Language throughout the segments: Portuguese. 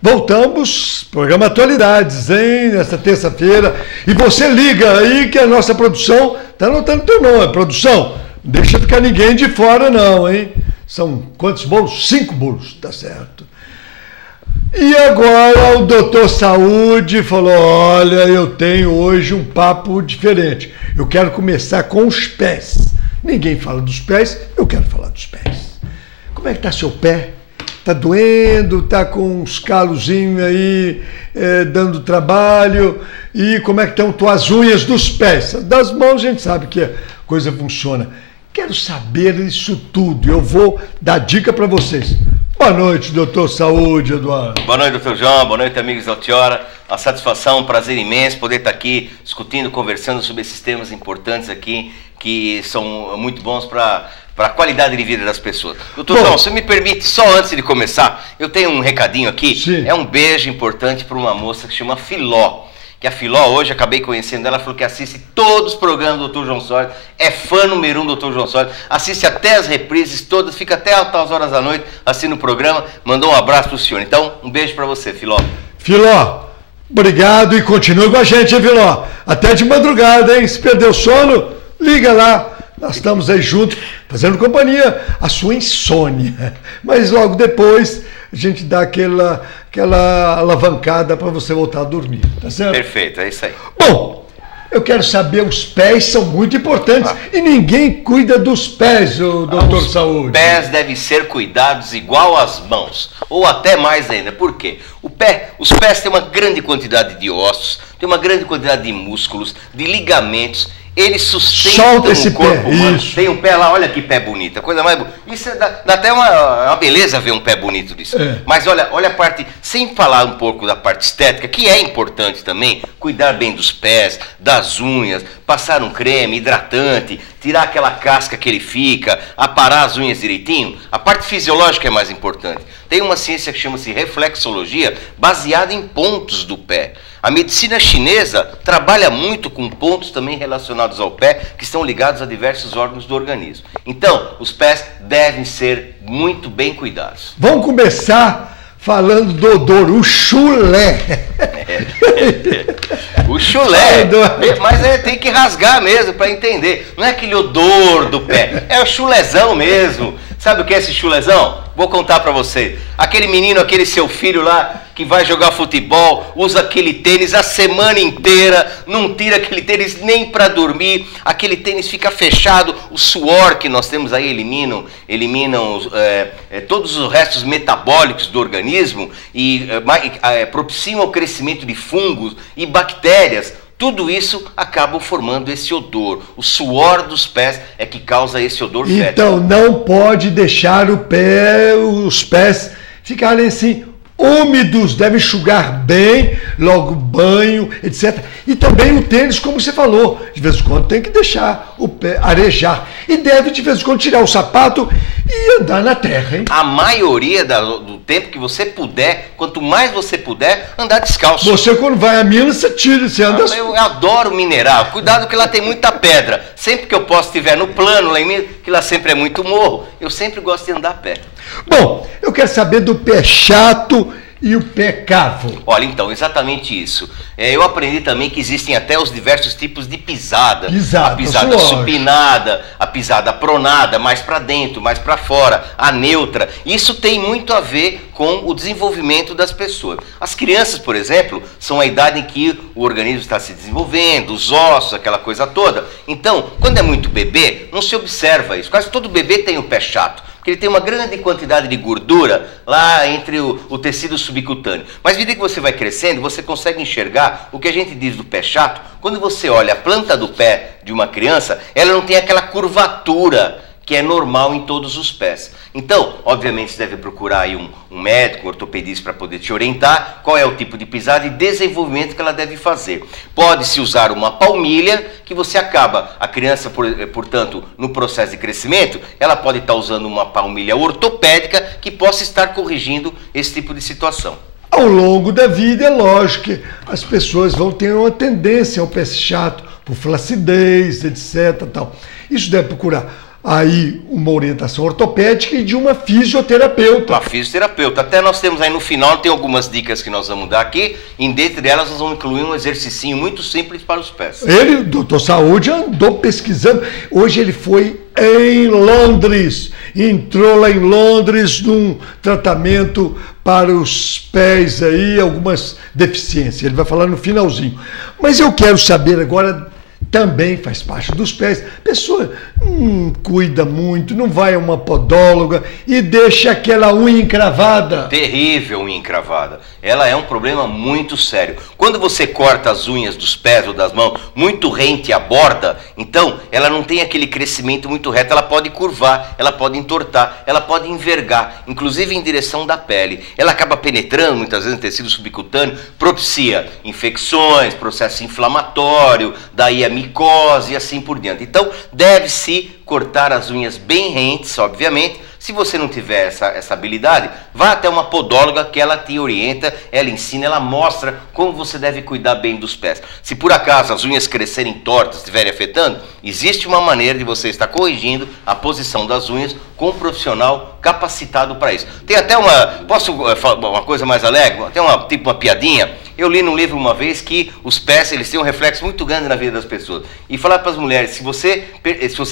Voltamos, programa Atualidades, hein? Nesta terça-feira. E você liga aí que a nossa produção está anotando teu nome. Produção, não deixa ficar ninguém de fora não, hein? São quantos bolos? 5 bolos, tá certo. E agora o doutor Saúde falou, olha, eu tenho hoje um papo diferente. Eu quero começar com os pés. Ninguém fala dos pés, eu quero falar dos pés. Como é que tá seu pé? Tá doendo, tá com uns calozinhos aí, dando trabalho. E como é que estão tuas unhas dos pés? Das mãos a gente sabe que a coisa funciona. Quero saber isso tudo. Eu vou dar dica para vocês. Boa noite, doutor Saúde, Eduardo. Boa noite, doutor João. Boa noite, amigos da Altiora. Uma satisfação, um prazer imenso poder estar aqui discutindo, conversando sobre esses temas importantes aqui, que são muito bons para a qualidade de vida das pessoas. Doutor João, se me permite, só antes de começar, eu tenho um recadinho aqui. Sim. É um beijo importante para uma moça que chama Filó. Que a Filó, hoje, acabei conhecendo ela, falou que assiste todos os programas do Dr. João Soares, é fã número 1 do Dr. João Soares, assiste até as reprises todas, fica até altas horas da noite assistindo o programa, mandou um abraço pro senhor. Então, um beijo para você, Filó. Filó, obrigado e continue com a gente, hein, Filó? Até de madrugada, hein? Se perdeu sono, liga lá. Nós estamos aí juntos, fazendo companhia à sua insônia. Mas logo depois a gente dá aquela alavancada para você voltar a dormir, tá certo? Perfeito, é isso aí. Bom, eu quero saber, os pés são muito importantes e ninguém cuida dos pés, o doutor Saúde. Os pés devem ser cuidados igual às mãos, ou até mais ainda. Por quê? Os pés têm uma grande quantidade de ossos, tem uma grande quantidade de músculos, de ligamentos. Eles sustentam o corpo humano. Isso. Tem um pé lá, olha que pé bonito, a coisa mais bonita. Isso dá até uma beleza ver um pé bonito disso. É. Mas olha a parte, sem falar um pouco da parte estética, que é importante também, cuidar bem dos pés, das unhas, passar um creme hidratante, tirar aquela casca que ele fica, aparar as unhas direitinho. A parte fisiológica é mais importante. Tem uma ciência que chama-se reflexologia, baseada em pontos do pé. A medicina chinesa trabalha muito com pontos também relacionados ao pé, que estão ligados a diversos órgãos do organismo. Então, os pés devem ser muito bem cuidados. Vamos começar falando do odor, o chulé. O chulé, mas tem que rasgar mesmo para entender. Não é aquele odor do pé, é o chulézão mesmo. Sabe o que é esse chulézão? Vou contar para você. Aquele menino, aquele seu filho lá, que vai jogar futebol, usa aquele tênis a semana inteira, não tira aquele tênis nem para dormir, aquele tênis fica fechado, o suor que nós temos aí eliminam todos os restos metabólicos do organismo e propiciam o crescimento de fungos e bactérias. Tudo isso acaba formando esse odor. O suor dos pés é que causa esse odor fétido. Então não pode deixar os pés ficarem assim úmidos, deve enxugar bem, logo banho, etc. E também o tênis, como você falou, de vez em quando tem que deixar o pé arejar. E deve, de vez em quando, tirar o sapato e andar na terra, hein? A maioria do tempo que você puder, quanto mais você puder, andar descalço. Você, quando vai a Minas, você tira, você anda... Eu adoro mineral. Cuidado que lá tem muita pedra. Sempre que eu posso estiver no plano, lá em Minas, que lá sempre é muito morro, eu sempre gosto de andar a pé. Bom, eu quero saber do pé chato e o pé cavo. Olha, então, exatamente isso. Eu aprendi também que existem até os diversos tipos de pisada. A pisada supinada, a pisada pronada, mais para dentro, mais para fora, a neutra. Isso tem muito a ver com o desenvolvimento das pessoas. As crianças, por exemplo, são a idade em que o organismo está se desenvolvendo, os ossos, aquela coisa toda. Então, quando é muito bebê, não se observa isso. Quase todo bebê tem o pé chato. Porque ele tem uma grande quantidade de gordura lá entre o tecido subcutâneo. Mas à medida que você vai crescendo, você consegue enxergar o que a gente diz do pé chato. Quando você olha a planta do pé de uma criança, ela não tem aquela curvatura que é normal em todos os pés. Então, obviamente, você deve procurar aí um médico, um ortopedista para poder te orientar qual é o tipo de pisada e desenvolvimento que ela deve fazer. Pode-se usar uma palmilha que você acaba, a criança, portanto, no processo de crescimento, ela pode estar usando uma palmilha ortopédica que possa estar corrigindo esse tipo de situação. Ao longo da vida, é lógico que as pessoas vão ter uma tendência ao pé chato, por flacidez, etc. Tal. Isso deve procurar aí uma orientação ortopédica e de uma fisioterapeuta. Uma fisioterapeuta. Até nós temos aí no final, tem algumas dicas que nós vamos dar aqui, e dentre elas nós vamos incluir um exercício muito simples para os pés. Ele, doutor Saúde, andou pesquisando. Hoje ele foi em Londres, entrou lá em Londres num tratamento para os pés aí, algumas deficiências. Ele vai falar no finalzinho. Mas eu quero saber agora, também faz parte dos pés, a pessoa cuida muito, não vai a uma podóloga e deixa aquela unha encravada. Terrível unha encravada. Ela é um problema muito sério. Quando você corta as unhas dos pés ou das mãos muito rente à borda, então ela não tem aquele crescimento muito reto, ela pode curvar, ela pode entortar, ela pode envergar, inclusive em direção da pele. Ela acaba penetrando muitas vezes no tecido subcutâneo, propicia infecções, processo inflamatório, daí a micose e assim por diante. Então, deve-se cortar as unhas bem rentes, obviamente. Se você não tiver essa habilidade, vá até uma podóloga que ela te orienta, ela ensina, ela mostra como você deve cuidar bem dos pés. Se por acaso as unhas crescerem tortas, estiverem afetando, existe uma maneira de você estar corrigindo a posição das unhas com um profissional capacitado para isso. Tem até posso falar uma coisa mais alegre? Tem uma piadinha. Eu li num livro uma vez que os pés, eles têm um reflexo muito grande na vida das pessoas. E falar para as mulheres, se você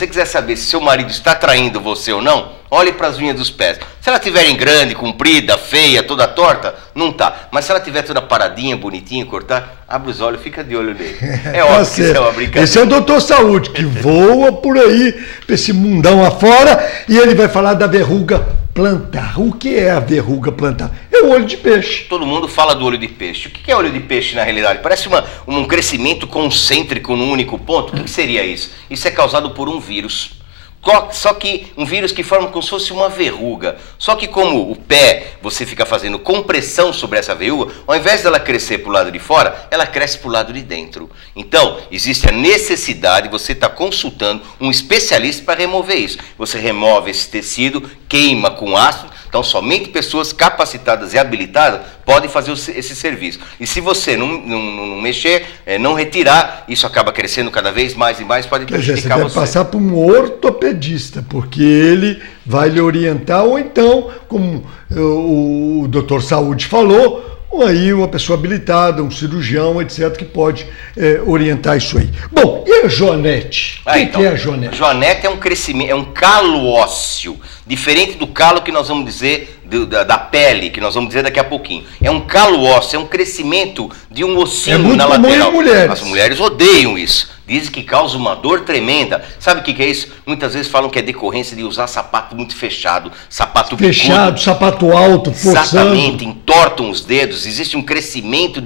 quiser saber se seu marido está traindo você ou não, olhe para as unhas dos pés. Se ela estiverem grande, comprida, feia, toda torta, não tá. Mas se ela estiver toda paradinha, bonitinha, cortar, abre os olhos, fica de olho nele. É óbvio que isso é uma brincadeira. Esse é o doutor Saúde, que voa por aí, para esse mundão afora, e ele vai falar da verruga plantar. O que é a verruga plantar? É o olho de peixe. Todo mundo fala do olho de peixe. O que é olho de peixe na realidade? Parece um crescimento concêntrico num único ponto. O que seria isso? Isso é causado por um vírus. Só que um vírus que forma como se fosse uma verruga. Só que como o pé, você fica fazendo compressão sobre essa verruga, ao invés dela crescer para o lado de fora, ela cresce para o lado de dentro. Então, existe a necessidade de você estar consultando um especialista para remover isso. Você remove esse tecido, queima com ácido. Então, somente pessoas capacitadas e habilitadas podem fazer esse serviço. E se você não mexer, não retirar, isso acaba crescendo cada vez mais e mais, pode prejudicar você. Deve passar por um ortopedista, porque ele vai lhe orientar, ou então, como o doutor Saúde falou, aí uma pessoa habilitada, um cirurgião, etc., que pode orientar isso aí. Bom, e a joanete? O que é a joanete? A joanete é um crescimento, é um calo ósseo, diferente do calo que nós vamos dizer da pele, que nós vamos dizer daqui a pouquinho. É um calo ósseo, é um crescimento de um ossinho na lateral. As mulheres odeiam isso. Dizem que causa uma dor tremenda. Sabe o que é isso? Muitas vezes falam que é decorrência de usar sapato muito fechado, sapato fechado, sapato alto, forçando. Exatamente, entortam os dedos, existe um crescimento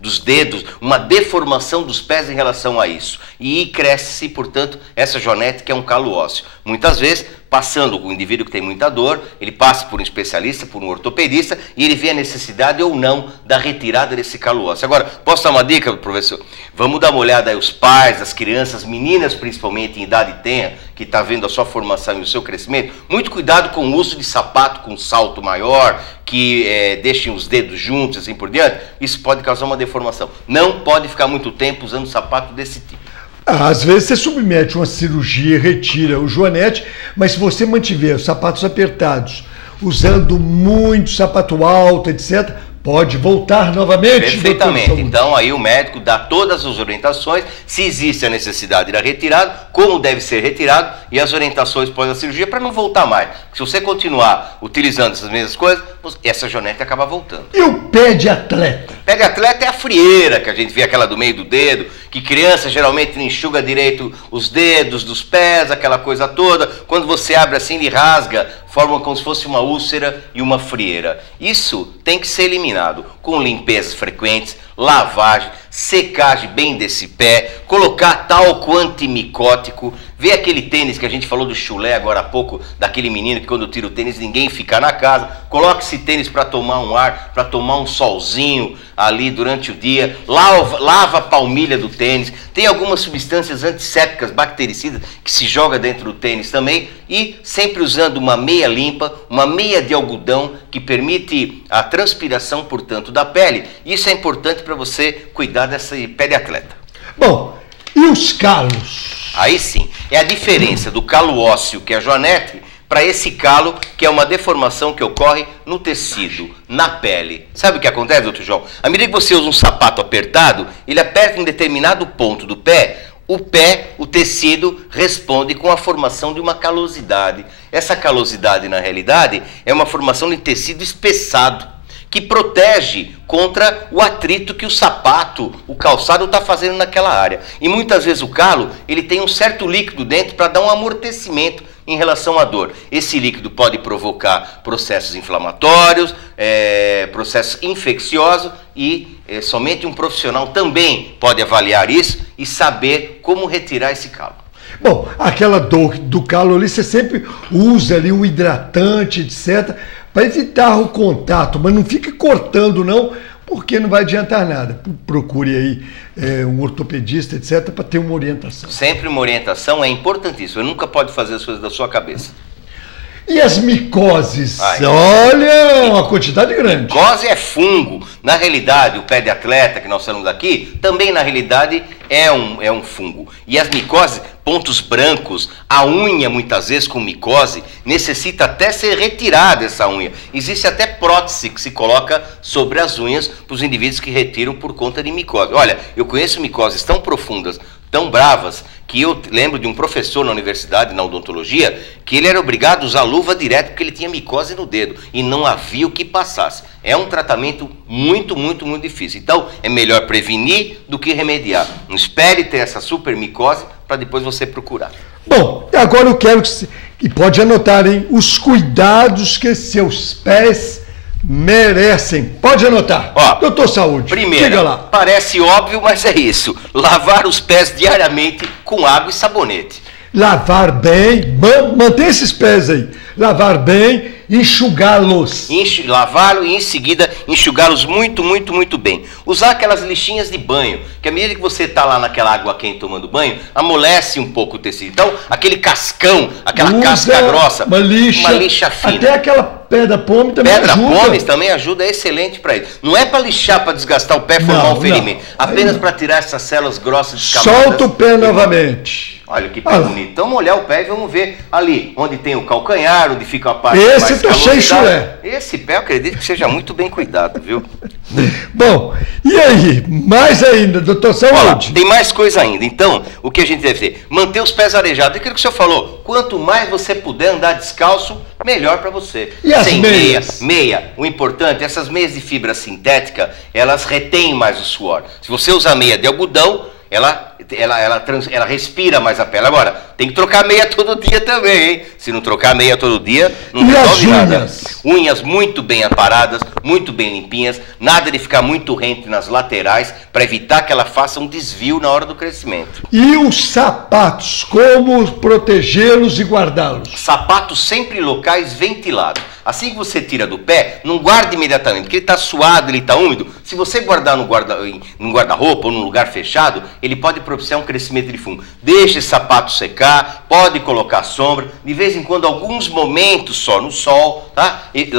dos dedos, uma deformação dos pés em relação a isso. E cresce, portanto, essa joanete que é um calo ósseo. Muitas vezes, passando com o indivíduo que tem muita dor, ele passa por um especialista, por um ortopedista, e ele vê a necessidade ou não da retirada desse calo ósseo. Agora, posso dar uma dica, professor? Vamos dar uma olhada aí, os pais, as crianças, meninas principalmente em idade tenra, que está vendo a sua formação e o seu crescimento, muito cuidado com o uso de sapato com salto maior, que deixem os dedos juntos, assim por diante. Isso pode causar uma deformação. Não pode ficar muito tempo usando sapato desse tipo. Às vezes você submete uma cirurgia, retira o joanete, mas se você mantiver os sapatos apertados, usando muito sapato alto, etc., pode voltar novamente. Perfeitamente. Então aí o médico dá todas as orientações, se existe a necessidade da retirada, como deve ser retirado e as orientações pós a cirurgia para não voltar mais. Se você continuar utilizando essas mesmas coisas, essa joanete acaba voltando. E o pé de atleta? Pé de atleta é a frieira, que a gente vê aquela do meio do dedo, que criança geralmente não enxuga direito os dedos dos pés, aquela coisa toda. Quando você abre assim, ele rasga, forma como se fosse uma úlcera e uma frieira. Isso tem que ser eliminado com limpezas frequentes, lavagem, secagem bem desse pé, colocar talco antimicótico, ver aquele tênis que a gente falou do chulé agora há pouco, daquele menino que quando tira o tênis ninguém fica na casa, coloque esse tênis para tomar um ar, para tomar um solzinho ali durante o dia, lava a palmilha do tênis, tem algumas substâncias antissépticas, bactericidas, que se joga dentro do tênis também, e sempre usando uma meia limpa, uma meia de algodão, que permite a transpiração, portanto, da pele. Isso é importante para você cuidar desse pé de atleta. Bom, e os calos? Aí sim. É a diferença do calo ósseo, que é a joanete, para esse calo, que é uma deformação que ocorre no tecido, na pele. Sabe o que acontece, doutor João? À medida que você usa um sapato apertado, ele aperta em determinado ponto do pé, o tecido responde com a formação de uma calosidade. Essa calosidade, na realidade, é uma formação de tecido espessado, que protege contra o atrito que o sapato, o calçado está fazendo naquela área. E muitas vezes o calo, ele tem um certo líquido dentro para dar um amortecimento em relação à dor. Esse líquido pode provocar processos inflamatórios, processos infecciosos e somente um profissional também pode avaliar isso e saber como retirar esse calo. Bom, aquela dor do calo ali, você sempre usa ali um hidratante, etc., para evitar o contato, mas não fique cortando não, porque não vai adiantar nada. Procure aí um ortopedista, etc., para ter uma orientação. Sempre uma orientação é importantíssimo, você nunca pode fazer as coisas da sua cabeça. E as micoses? Olha, uma quantidade grande. Micose é fungo. Na realidade, o pé de atleta que nós falamos aqui, também na realidade é um fungo. E as micoses, pontos brancos, a unha muitas vezes com micose, necessita até ser retirada essa unha. Existe até prótese que se coloca sobre as unhas para os indivíduos que retiram por conta de micose. Olha, eu conheço micoses tão profundas, tão bravas, que eu lembro de um professor na universidade, na odontologia, que ele era obrigado a usar luva direto porque ele tinha micose no dedo e não havia o que passasse. É um tratamento muito, muito, muito difícil. Então, é melhor prevenir do que remediar. Não espere ter essa super micose para depois você procurar. Bom, agora eu quero que você, e pode anotar, hein, os cuidados que seus pés merecem. Pode anotar. Ó, doutor Saúde, primeiro, lá. Parece óbvio, mas é isso. Lavar os pés diariamente com água e sabonete. Lavar bem, manter esses pés aí. Lavar bem, enxugá-los. Lavá-lo e em seguida enxugá-los muito, muito, muito bem. Usar aquelas lixinhas de banho, que à medida que você está lá naquela água quente tomando banho, amolece um pouco o tecido. Então, aquele cascão, aquela casca grossa, uma lixa fina. Até aquela pedra pome também ajuda. Pedra pome também ajuda, é excelente para isso. Não é para lixar, para desgastar o pé, formar um ferimento. Apenas para tirar essas células grossas de camadas. Solta o pé novamente. Olha que pé bonito. Então, molhar o pé e vamos ver ali, onde tem o calcanhar, onde fica a parte esse mais cheio chulé. Esse pé eu acredito que seja muito bem cuidado, viu? Bom, e aí? Mais ainda, doutor Saúde? Olha, tem mais coisa ainda. Então, o que a gente deve ter? Manter os pés arejados. Aquilo que o senhor falou, quanto mais você puder andar descalço, melhor para você. E as meias? Meia. O importante, essas meias de fibra sintética, elas retêm mais o suor. Se você usar meia de algodão, ela respira mais a pele. Agora, tem que trocar a meia todo dia também, hein? Se não trocar a meia todo dia, não resolve nada. Unhas muito bem aparadas, muito bem limpinhas, nada de ficar muito rente nas laterais, para evitar que ela faça um desvio na hora do crescimento. E os sapatos, como protegê-los e guardá-los? Sapatos sempre em locais ventilados. Assim que você tira do pé, não guarde imediatamente, porque ele está suado, ele está úmido. Se você guardar num guarda-roupa ou num lugar fechado, ele pode propiciar um crescimento de fungo. Deixe esse sapato secar, pode colocar sombra, de vez em quando, alguns momentos só no sol, tá? E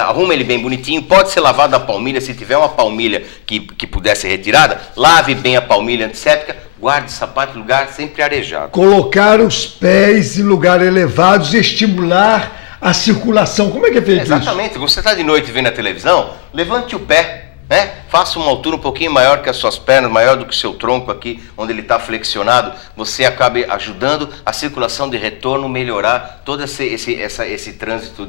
arruma ele bem bonitinho, pode ser lavado a palmilha, se tiver uma palmilha que puder ser retirada, lave bem a palmilha antisséptica, guarde o sapato em lugar sempre arejado. Colocar os pés em lugares elevados e estimular a circulação. Como é que é feito isso? Exatamente. Você está de noite vendo a televisão, levante o pé, né? Faça uma altura um pouquinho maior que as suas pernas, maior do que o seu tronco aqui, onde ele está flexionado. Você acaba ajudando a circulação de retorno, melhorar todo esse trânsito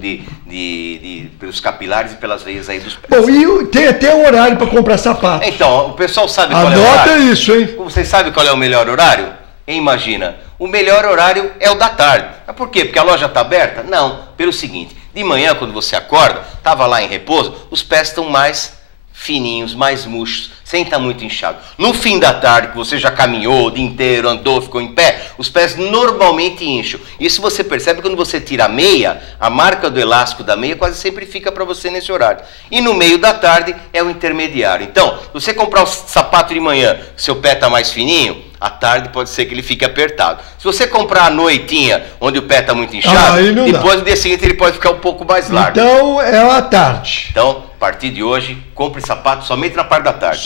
pelos capilares e pelas veias aí dos pés. Bom, e tem até um horário para comprar sapato. Então, o pessoal sabe qual é o horário? Anota isso, hein? Vocês sabem qual é o melhor horário? Imagina, o melhor horário é o da tarde. Mas por quê? Porque a loja está aberta? Não, pelo seguinte, de manhã quando você acorda, estava lá em repouso, os pés estão mais fininhos, mais murchos, sem estar muito inchado. No fim da tarde, que você já caminhou o dia inteiro, andou, ficou em pé, os pés normalmente incham. Isso você percebe quando você tira a meia, a marca do elástico da meia quase sempre fica para você nesse horário. E no meio da tarde é o intermediário. Então, se você comprar o sapato de manhã, seu pé está mais fininho, à tarde pode ser que ele fique apertado. Se você comprar à noitinha, onde o pé está muito inchado, depois no dia seguinte ele pode ficar um pouco mais largo. Então é à tarde. Então, a partir de hoje, compre sapato somente na parte da tarde.